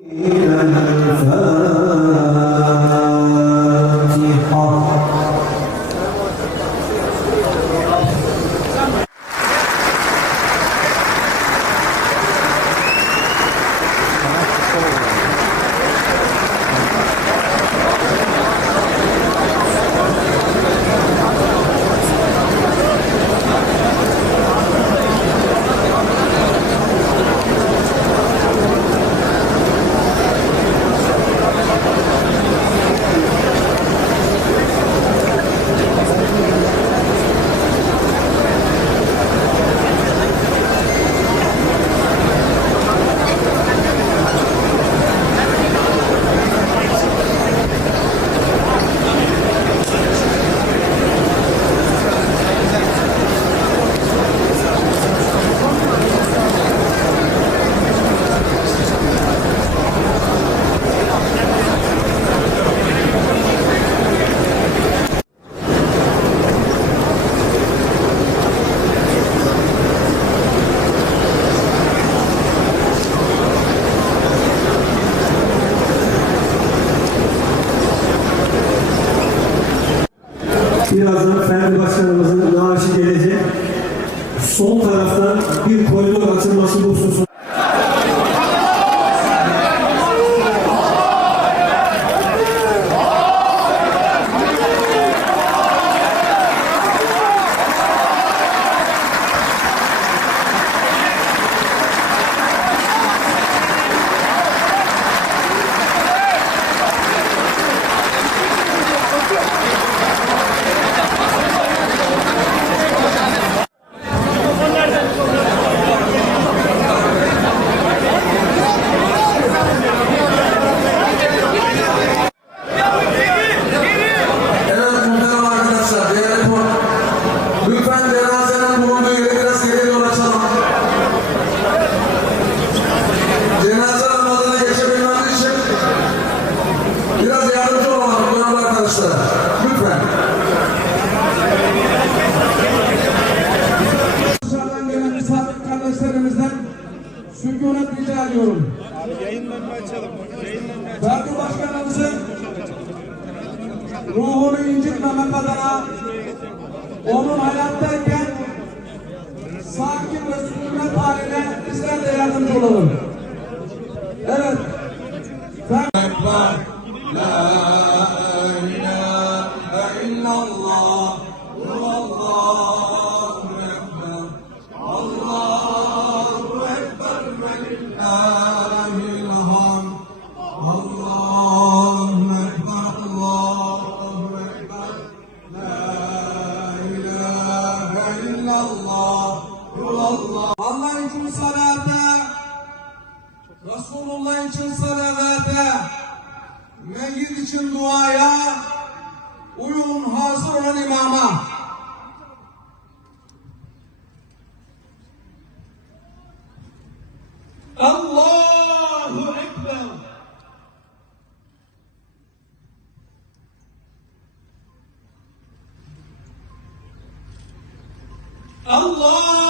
فاتحة Parti Başkanımızın naaşı gelecek. Sol taraftan bir koridor olarak rica ediyorum. Belki başkanımızın ruhunu incitmemek adına onun hayattayken sakin ve sükunet haline bizler de yardımcı olalım. Allah için salata, Resulullah için salavata, mecid için duaya, uyun hazır olan imama. Allahu Ekber. Allah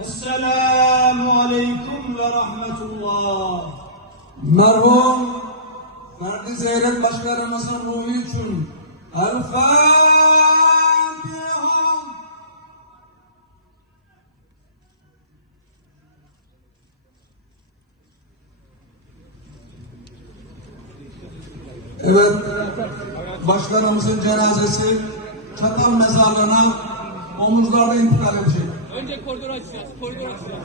Esselamu aleyküm ve rahmetullah. Merhum Ferdi Zeyrek Başkanımızın ruhu için El Fatiha. Evet, başkanımızın cenazesi Çatal mezarlığına omuzlarda intikal edecek. Önce koridor açacağız. Koridor açacağız.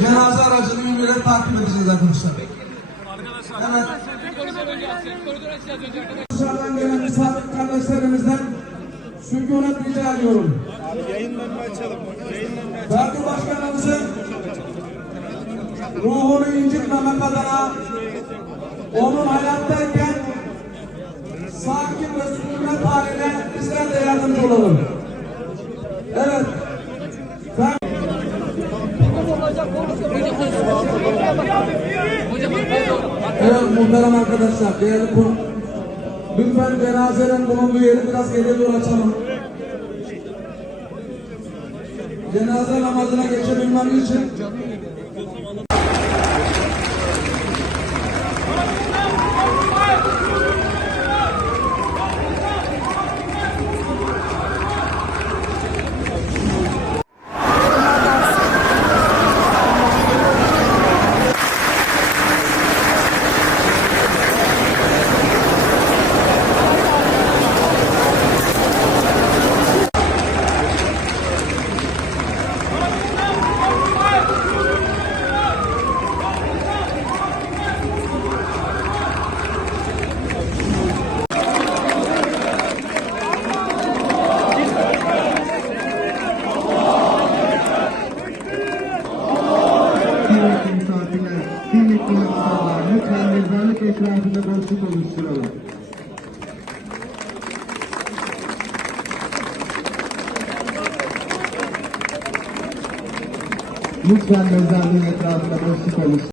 Cenaze aracını yürüyerek takip edeceğiz arkadaşlar. Evet. Koridor açacağız önce. Dışarıdan gelen misafir kardeşlerimizden sükunet rica ediyorum. Abi yayınlarını açalım. Yayınlarını açalım. Belki başkanımızın ruhunu incitmemek adına onun hayattayken olalım. Evet. Ben... Evet muhterem arkadaşlar, değerli konuk. Lütfen cenazenin bulunduğu yeri biraz geriye doğru açalım. Cenaze namazına geçebilmem için mezarlık etrafında boşluk oluşturalım. Lütfen mezarlığın etrafında boşluk oluşturalım.